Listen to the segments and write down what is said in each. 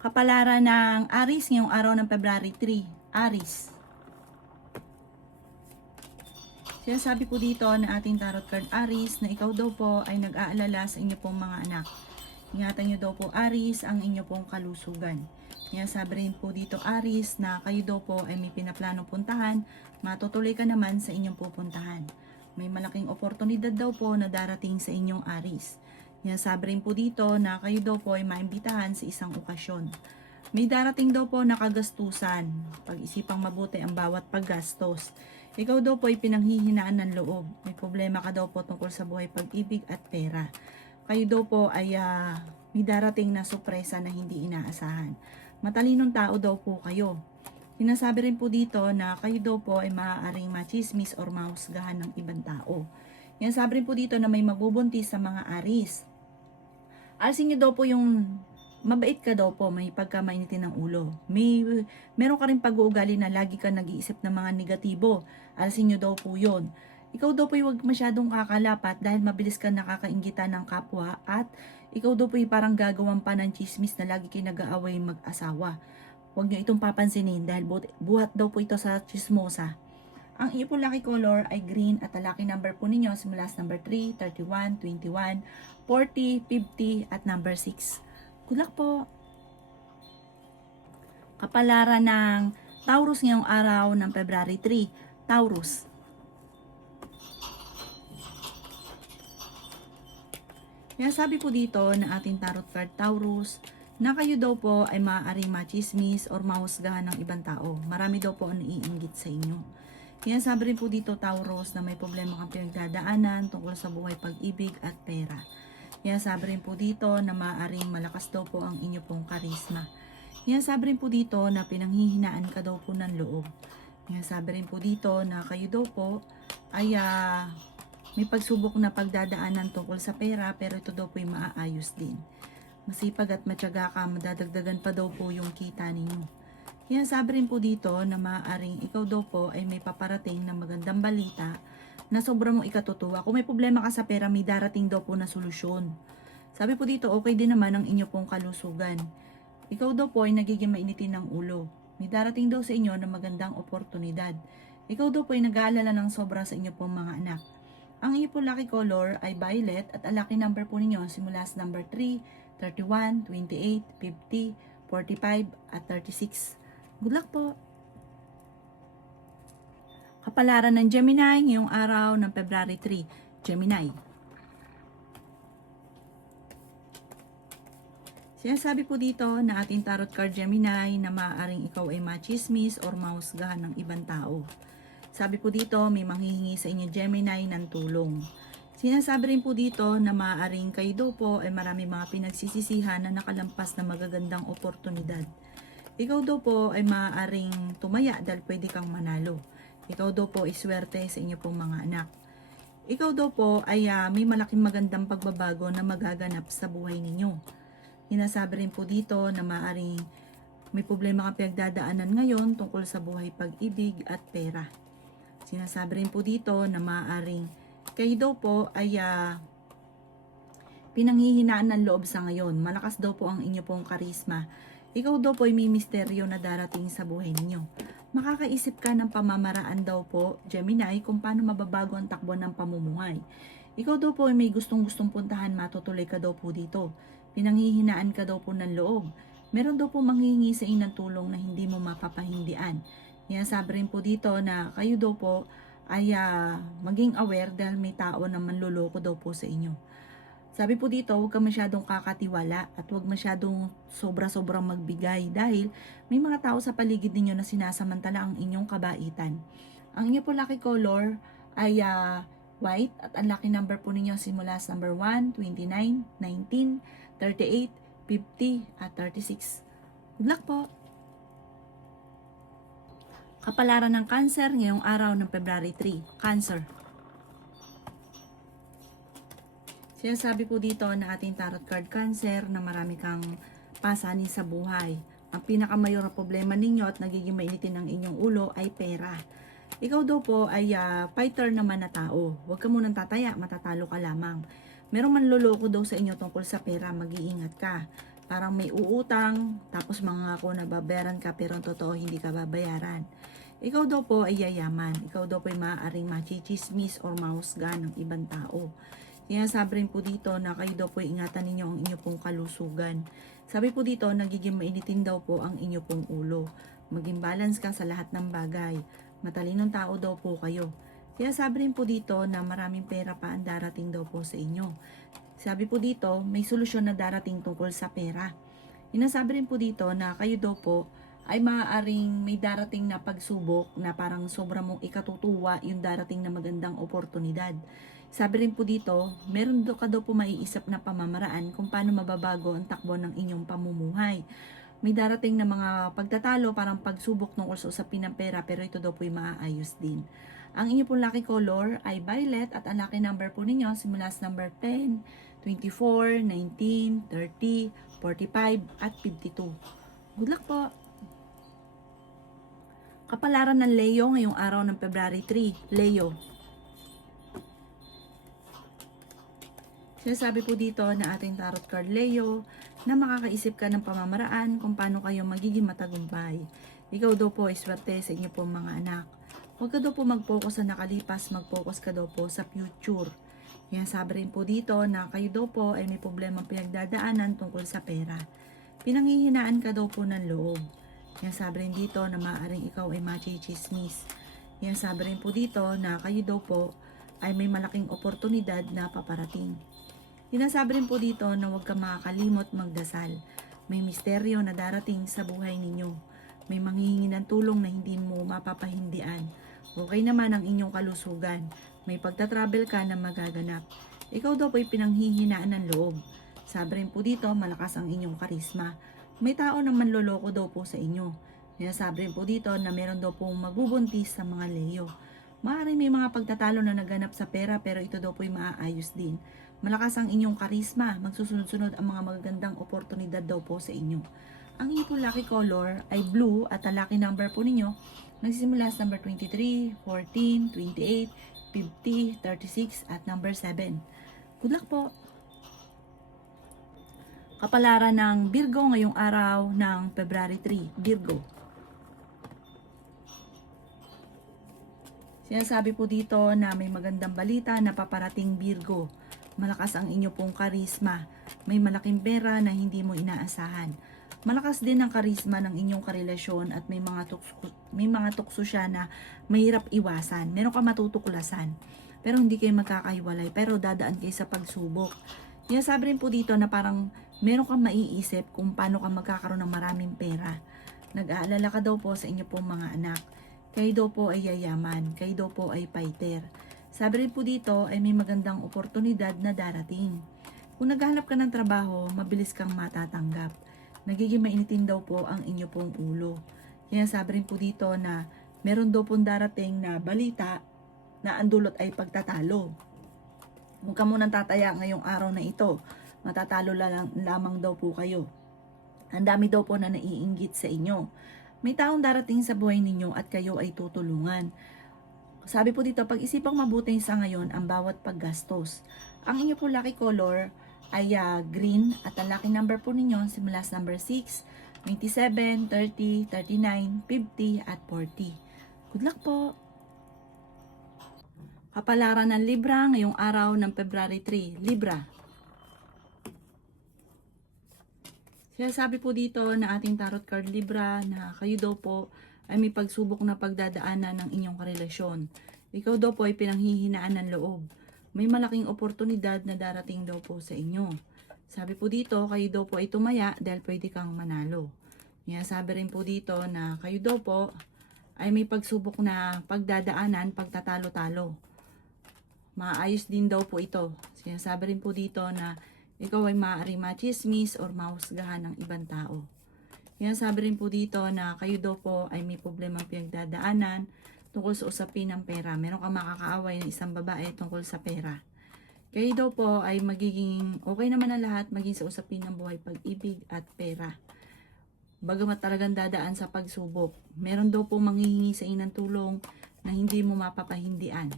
Kapalaran ng Aries ngayong araw ng February 3. Aries. Sinasabi po dito na ating tarot card Aries na ikaw daw po ay nag-aalala sa inyo pong mga anak. Ingatan nyo daw po Aries ang inyo pong kalusugan. Sinasabi rin po dito Aries na kayo daw po ay may pinaplanong puntahan, matutuloy ka naman sa inyong pupuntahan. May malaking oportunidad daw po na darating sa inyong Aries. Sinasabi rin po dito na kayo daw po ay maimbitahan sa isang okasyon. May darating daw po na kagastusan. Pag-isipang mabuti ang bawat paggastos. Ikaw daw po ay pinanghihinaan ng loob. May problema ka daw po tungkol sa buhay, pag-ibig at pera. Kayo daw po ay may darating na sorpresa na hindi inaasahan. Matalinong tao daw po kayo. Sinasabi rin po dito na kayo daw po ay maaaring machismis or mahusgahan ng ibang tao. Sinasabi rin po dito na may magbubuntis sa mga Aries. Alisin nyo daw po yung mabait ka daw po, may pagkamainitin ng ulo. Meron ka rin pag-uugali na lagi ka nag-iisip ng mga negatibo. Alisin nyo daw po yun. Ikaw daw po huwag masyadong kakalapat dahil mabilis ka nakakainggitan ng kapwa at ikaw daw po parang gagawang pa ng chismis na lagi kayo nag-aaway mag-asawa. Huwag nyo itong papansinin dahil buhat daw po ito sa chismosa. Ang iyo po lucky color ay green at ang lucky number po ninyo simula sa number 3, 31, 21, 40, 50 at number 6. Good luck po! Kapalaran ng Taurus ngayong araw ng February 3. Taurus. Kaya sabi po dito na ating tarot card Taurus na kayo daw po ay maaaring machismis or mahusgahan ng ibang tao. Marami daw po ang naiinggit sa inyo. Kaya sabi rin po dito Taurus na may problema kang pinagdadaanan tungkol sa buhay, pag-ibig at pera. Kaya sabi rin po dito na maaaring malakas daw po ang inyo pong karisma. Kaya sabi rin po dito na pinanghihinaan ka daw po ng loob. Kaya sabi rin po dito na kayo daw po ay may pagsubok na pagdadaanan tungkol sa pera pero ito daw po ay maaayos din. Masipag at matyaga ka, madadagdagan pa daw po yung kita ninyo. Kaya sabi rin po dito na maaaring ikaw daw po ay may paparating na magandang balita na sobrang mong ikatutuwa. Kung may problema ka sa pera, may darating daw po na solusyon. Sabi po dito, okay din naman ang inyo pong kalusugan. Ikaw daw po ay nagiging mainitin ng ulo. May darating daw sa inyo na magandang oportunidad. Ikaw daw po ay nag-aalala ng sobra sa inyo pong mga anak. Ang inyo po lucky color ay violet at ang lucky number po ninyo simula sa number 3, 31, 28, 50, 45 at 36. Good luck po! Kapalaran ng Gemini ngayong araw ng February 3. Gemini. Sinasabi po dito na ating tarot card Gemini na maaaring ikaw ay machismis or mahusgahan ng ibang tao. Sabi po dito, may manghihingi sa inyo Gemini ng tulong. Sinasabi rin po dito na maaaring kayo daw po ay marami mga pinagsisisihan na nakalampas na magagandang oportunidad. Ikaw daw po ay maaaring tumaya dahil pwede kang manalo. Ikaw daw po ay swerte sa inyo pong mga anak. Ikaw daw po ay may malaking magandang pagbabago na magaganap sa buhay ninyo. Sinasabi rin po dito na maaaring may problema kang pinagdadaanan ngayon tungkol sa buhay, pag-ibig at pera. Sinasabi rin po dito na maaaring kayo daw po ay pinanghihinaan ng loob sa ngayon. Malakas daw po ang inyo pong karisma. Ikaw daw po ay may misteryo na darating sa buhay ninyo. Makakaisip ka ng pamamaraan daw po, Gemini, kung paano mababago ang takbo ng pamumuhay. Ikaw daw po ay may gustong-gustong puntahan, matutuloy ka daw po dito. Pinanghihinaan ka daw po ng loob. Meron daw po manghihingi sa inyo ng tulong na hindi mo mapapahindian. Kaya sabi rin po dito na kayo daw po ay maging aware dahil may tao na manluloko daw po sa inyo. Sabi po dito, huwag ka masyadong kakatiwala at huwag masyadong sobra-sobrang magbigay dahil may mga tao sa paligid ninyo na sinasamantala ang inyong kabaitan. Ang inyo po lucky color ay white at ang lucky number po ninyo simula sa number 1, 29, 19, 38, 50 at 36. Good luck po! Kapalaran ng Cancer ngayong araw ng February 3. Cancer. Sinasabi po dito na ating tarot card Cancer na marami kang pasanin sa buhay. Ang pinakamayor na problema ninyo at nagiging mainitin ng inyong ulo ay pera. Ikaw daw po ay fighter naman na tao. Huwag ka munang tataya, matatalo ka lamang. Merong manloloko daw sa inyo tungkol sa pera, mag-iingat ka. Parang may uutang, tapos mangako na babayaran ka pero ang totoo hindi ka babayaran. Ikaw daw po ay yayaman. Ikaw daw po ay maaaring machichismis or mahusgahan ng ibang tao. Kaya sabi rin po dito na kayo daw po ingatan ninyo ang inyo pong kalusugan. Sabi po dito, nagiging mainitin daw po ang inyo pong ulo. Maging balance ka sa lahat ng bagay. Matalinong tao daw po kayo. Kaya sabi rin po dito na maraming pera pa ang darating daw po sa inyo. Sabi po dito, may solusyon na darating tungkol sa pera. Inasabi rin po dito na kayo daw po ay maaaring may darating na pagsubok na parang sobra mong ikatutuwa yung darating na magandang oportunidad. Sabi rin po dito, meron ka daw po maiisip na pamamaraan kung paano mababago ang takbo ng inyong pamumuhay. May darating na mga pagtatalo, parang pagsubok tungkol sa usapin ng pera, pero ito daw po ay maaayos din. Ang inyo pong lucky color ay violet at ang lucky number po ninyo simula sa number 10, 24, 19, 30, 45 at 52. Good luck po! Kapalaran ng Leo ngayong araw ng February 3. Leo. Sinasabi po dito na ating tarot card Leo na makakaisip ka ng pamamaraan kung paano kayo magiging matagumpay. Ikaw daw po ay swerte sa inyo pong mga anak. Huwag ka daw po mag-focus sa nakalipas, mag-focus ka daw po sa future. Yan, sabi rin po dito na kayo daw po ay may problemang pinagdadaanan tungkol sa pera. Pinanghihinaan ka daw po ng loob. Yan, sabi rin dito na maaaring ikaw ay machichismis. Yan, sabi rin po dito na kayo daw po ay may malaking oportunidad na paparating. Sinasabi rin po dito na huwag ka makakalimot magdasal. May misteryo na darating sa buhay ninyo. May manghihingi ng tulong na hindi mo mapapahindian. Okay naman ang inyong kalusugan. May pagtatravel ka na magaganap. Ikaw daw po ay pinanghihinaan ng loob. Sabi rin po dito, malakas ang inyong karisma. May tao na manloloko daw po sa inyo. Sabi rin po dito na meron daw pong magbubuntis sa mga Leo. Maaaring may mga pagtatalo na naganap sa pera pero ito daw po ay maaayos din. Malakas ang inyong karisma. Magsusunod-sunod ang mga magagandang oportunidad daw po sa inyo. Ang inyong po lucky color ay blue at ang lucky number po ninyo nagsisimula sa number 23, 14, 28, 50, 36 at number 7. Good luck po! Kapalaran ng Virgo ngayong araw ng February 3. Virgo. Sinasabi po dito na may magandang balita na paparating Virgo. Malakas ang inyo pong karisma. May malaking pera na hindi mo inaasahan. Malakas din ang karisma ng inyong karelasyon at may mga tukso siya na mahirap iwasan. Meron ka matutuklasan. Pero hindi kayo magkakahiwalay. Pero dadaan kayo sa pagsubok. Sabi rin po dito na parang meron kang maiisip kung paano ka magkakaroon ng maraming pera. Nag-aalala ka daw po sa inyo pong mga anak. Kayo daw po ay yayaman. Kayo daw po ay fighter. Sabi rin po dito ay may magandang oportunidad na darating. Kung naghahanap ka ng trabaho, mabilis kang matatanggap. Nagiging mainitin daw po ang inyo pong ulo. Kaya sabi rin po dito na meron daw pong darating na balita na ang dulot ay pagtatalo. Huwag ka munang tataya ngayong araw na ito. Matatalo lamang daw po kayo. Ang dami daw po na naiinggit sa inyo. May taong darating sa buhay ninyo at kayo ay tutulungan. Sabi po dito, pag-isipang mabuti sa ngayon ang bawat paggastos. Ang inyo po lucky color ay green at ang lucky number po ninyo simula sa number 6, 27, 30, 39, 50 at 40. Good luck po! Kapalaran ng Libra ngayong araw ng February 3. Libra. Sabi po dito na ating tarot card Libra na kayo daw po ay may pagsubok na pagdadaanan ng inyong karelasyon. Ikaw daw po ay pinanghihinaan ng loob. May malaking oportunidad na darating daw po sa inyo. Sabi po dito, kayo daw po ay tumaya dahil pwede kang manalo. Sabi rin po dito na kayo daw po ay may pagsubok na pagdadaanan, pagtatalo-talo. Maayos din daw po ito. Sinasabi rin po dito na ikaw ay maaaring machismis or mahusgahan ng ibang tao. Sabi rin po dito na kayo daw po ay may problemang pinagdadaanan tungkol sa usapin ng pera. Meron kang makakaaway ng isang babae tungkol sa pera. Kayo daw po ay magiging okay naman ang lahat maging sa usapin ng buhay, pag-ibig at pera. Bagamat talagang dadaan sa pagsubok, meron daw po manghihingi sa inang tulong na hindi mo mapapahindian.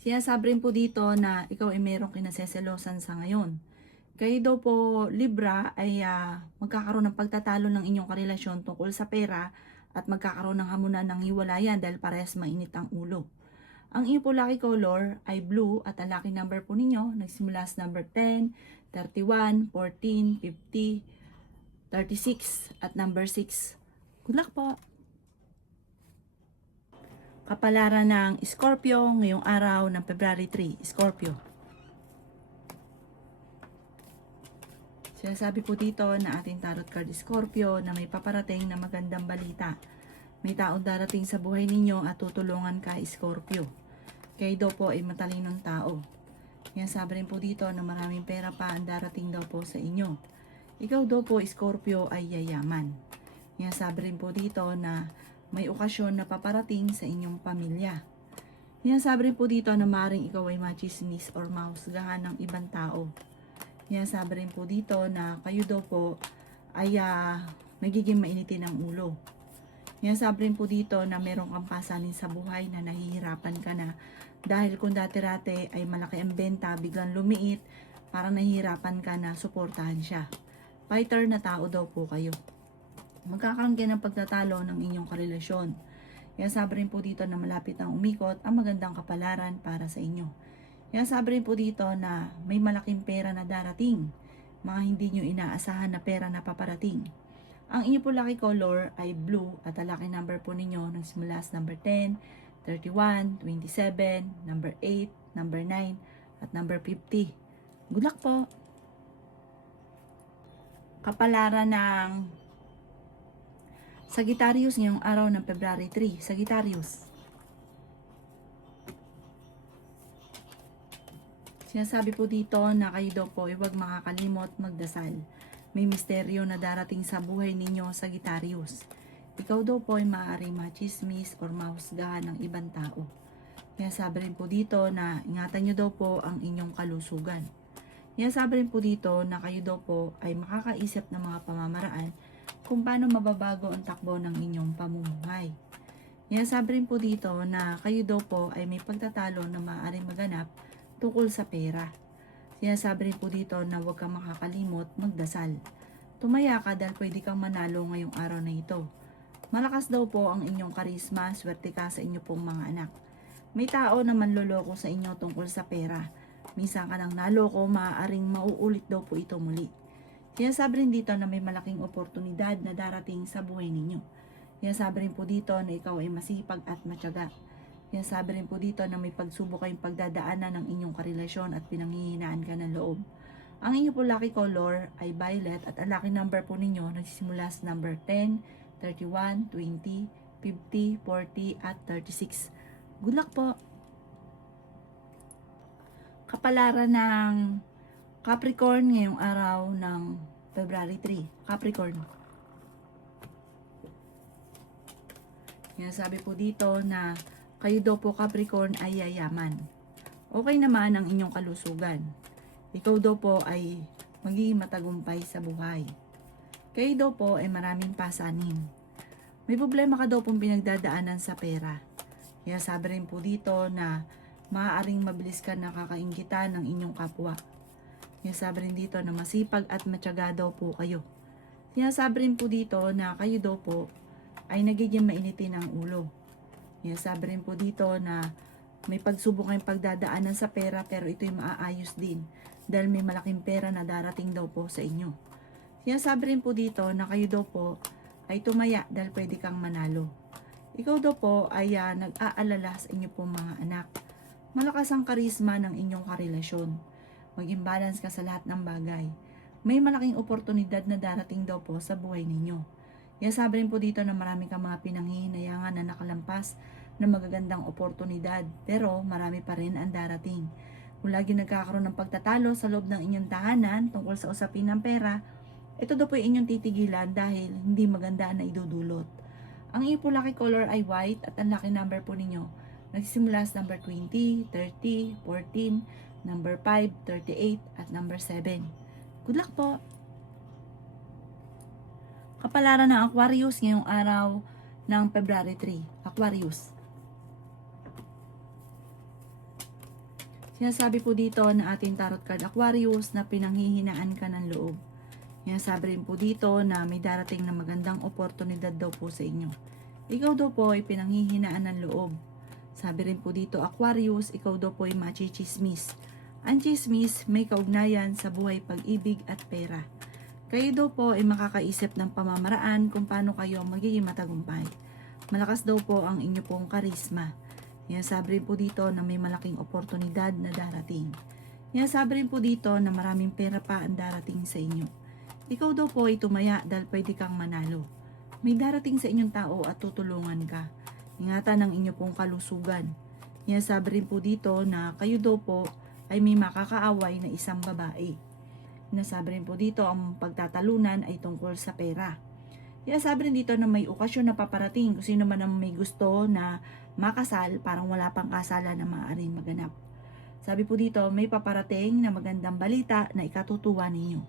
Sinasabi rin po dito na ikaw ay merong kinaseselosan sa ngayon. Kayo daw po, Libra, ay magkakaroon ng pagtatalo ng inyong karelasyon tungkol sa pera at magkakaroon ng hamunan ng hiwalayan dahil parehas mainit ang ulo. Ang inyo po lucky color ay blue at ang lucky number po ninyo nagsimula sa number 10, 31, 14, 50, 36 at number 6. Good luck po! Kapalaran ng Scorpio ngayong araw ng February 3, Scorpio. Sinasabi po dito na ating tarot card Scorpio na may paparating na magandang balita. May taong darating sa buhay ninyo at tutulungan ka, Scorpio. Kayo daw po ay matalinong tao. Yan, sabi rin po dito na maraming pera pa ang darating daw po sa inyo. Ikaw daw po, Scorpio, ay yayaman. Yan, sabi rin po dito na may okasyon na paparating sa inyong pamilya. Yan, sabi rin po dito na maaaring ikaw ay machismis or mahusgahan ng ibang tao. Yan, sabi rin po dito na kayo daw po ay nagiging mainitin ang ulo. Yan, sabi rin po dito na merong kang pasanin sa buhay na nahihirapan ka na dahil kung dati-rate ay malaki ang benta, biglang lumiit, parang nahihirapan ka na suportahan siya. Fighter na tao daw po kayo. Magkakaroon kayo ng pagtatalo ng inyong karelasyon. Yan, sabi rin po dito na malapit ang umikot ang magandang kapalaran para sa inyo. Yan, sabi rin po dito na may malaking pera na darating. Mga hindi nyo inaasahan na pera na paparating. Ang inyo po lucky color ay blue at ang lucky number po ninyo nagsimula sa number 10, 31, 27, number 8, number 9, at number 50. Good luck po! Kapalaran ng Sagittarius ngayong araw ng February 3, Sagittarius. Sinasabi po dito na kayo daw po ay huwag makakalimot magdasal. May misteryo na darating sa buhay ninyo, Sagittarius. Ikaw daw po ay maaaring machismis or mahusgahan ng ibang tao. Kaya sabi rin po dito na ingatan nyo daw po ang inyong kalusugan. Kaya sabi rin po dito na kayo daw po ay makakaisip ng mga pamamaraan kung paano mababago ang takbo ng inyong pamumuhay. Kaya sabi rin po dito na kayo daw po ay may pagtatalo na maaaring maganap tungkol sa pera. Sinasabi rin po dito na huwag kang makakalimot magdasal. Tumaya ka dahil pwede kang manalo ngayong araw na ito. Malakas daw po ang inyong karisma, swerte ka sa inyo pong mga anak. May tao na manloloko sa inyo tungkol sa pera. Minsan ka nang naloko, maaaring mauulit daw po ito muli. Sinasabi rin dito na may malaking oportunidad na darating sa buhay ninyo. Sinasabi rin po dito na ikaw ay masipag at matyaga. Sinasabi rin po dito na may pagsubok kayong pagdadaanan ng inyong karelasyon at pinanghihinaan ka ng loob. Ang inyong po lucky color ay violet at ang lucky number po ninyo nagsisimula sa number 10, 31, 20, 50, 40 at 36. Good luck po! Kapalaran ng Capricorn ngayong araw ng February 3. Capricorn. Yan, sabi po dito na kayo daw po, Capricorn, ay yayaman. Okay naman ang inyong kalusugan. Ikaw daw po ay magiging matagumpay sa buhay. Kayo daw po ay maraming pasanin. May problema ka daw pong pinagdadaanan sa pera. Kaya sabi rin po dito na maaaring mabilis ka nakakainggitan ng inyong kapwa. Sinasabi rin dito na masipag at matyaga daw po kayo. Sinasabi rin po dito na kayo daw po ay nagiging mainitin ang ulo. Sinasabi rin po dito na may pagsubok kayong pagdadaanan sa pera pero ito'y maaayos din dahil may malaking pera na darating daw po sa inyo. Sinasabi rin po dito na kayo daw po ay tumaya dahil pwede kang manalo. Ikaw daw po ay nag-aalala sa inyo pong mga anak. Malakas ang karisma ng inyong karelasyon. Mag-imbalance ka sa lahat ng bagay. May malaking oportunidad na darating daw po sa buhay ninyo. Sabi rin po dito na marami kang mga pinanghihinayangan na nakalampas na magagandang oportunidad, pero marami pa rin ang darating. Kung lagi nagkakaroon ng pagtatalo sa loob ng inyong tahanan tungkol sa usapin ng pera, ito daw po inyong titigilan dahil hindi maganda na idudulot. Ang iyo po lucky color ay white at ang lucky number po ninyo nagsisimula sa number 20, 30, 14, number 5, 38, at number 7. Good luck po! Kapalaran ng Aquarius ngayong araw ng February 3. Aquarius. Sinasabi po dito na ating tarot card Aquarius na pinanghihinaan ka ng loob. Sinasabi rin po dito na may darating na magandang oportunidad daw po sa inyo. Ikaw daw po ay pinanghihinaan ng loob. Sabi rin po dito Aquarius, ikaw daw po ay machichismis. Ang chismis may kaugnayan sa buhay, pag-ibig at pera. Kayo daw po ay makakaisip ng pamamaraan kung paano kayo magiging matagumpay. Malakas daw po ang inyo pong karisma. Sabi rin po dito na may malaking oportunidad na darating. Sabi rin po dito na maraming pera pa ang darating sa inyo. Ikaw daw po ay tumaya dahil pwede kang manalo. May darating sa inyong tao at tutulungan ka. Ingatan ang inyo pong kalusugan. Sabi rin po dito na kayo daw po ay may makakaaway na isang babae. Sinasabi rin po dito ang pagtatalunan ay tungkol sa pera. Sabi rin dito na may okasyon na paparating. Kung sino man ang may gusto na makasal, parang wala pang kasalan na maaaring maganap. Sabi po dito, may paparating na magandang balita na ikatutuwa ninyo.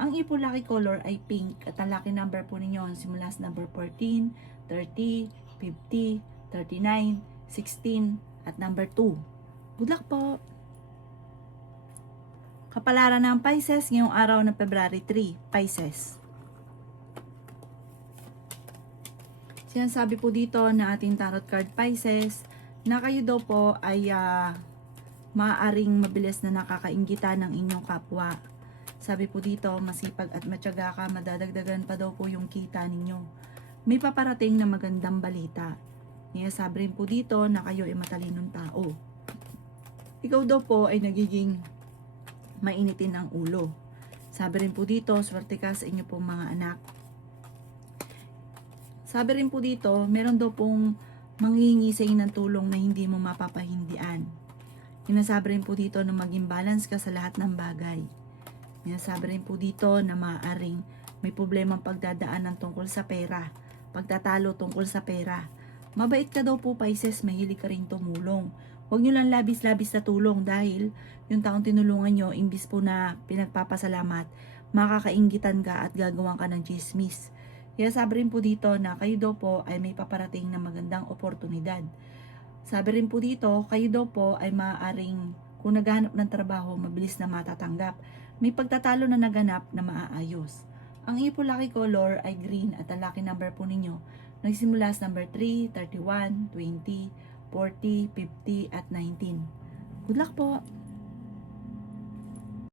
Ang ipo lucky color ay pink at ang lucky number po ninyo simula sa number 14, 30, 50, 39, 16 at number 2. Good luck po! Kapalaran ng Pisces ngayong araw ng February 3, Pisces. Sinasabi po dito na ating tarot card Pisces na kayo daw po ay maaaring mabilis na nakakainggitan ng inyong kapwa. Sabi po dito, masipag at matyaga ka, madadagdagan pa daw po yung kita ninyo. May paparating na magandang balita. Sabi rin po dito na kayo ay matalinong tao. Ikaw daw po ay nagiging mainitin ang ulo. Sabi rin po dito, swerte ka sa inyo pong mga anak. Sabi rin po dito, meron daw pong manghihingi sa inyo ng tulong na hindi mo mapapahindian. Sinasabi rin po dito na maging balance ka sa lahat ng bagay. Sinasabi rin po dito na maaaring may problemang pagdadaanan tungkol sa pera, pagtatalo tungkol sa pera. Mabait ka daw po Pisces, mahilig ka rin tumulong. Huwag nyo lang labis-labis na tulong dahil yung taong tinulungan nyo, imbis po na pinagpapasalamat, makakainggitan ka at gagawan ka ng chismis. Kaya sabi rin po dito na kayo daw po ay may paparating na magandang oportunidad. Sabi rin po dito, kayo daw po ay maaaring kung naghahanap ng trabaho, mabilis na matatanggap. May pagtatalo na naganap na maaayos. Ang ipo lucky color ay green at ang lucky number po ninyo nagsimula sa number 3, 31, 20, 40, 50 at 19. Good luck po!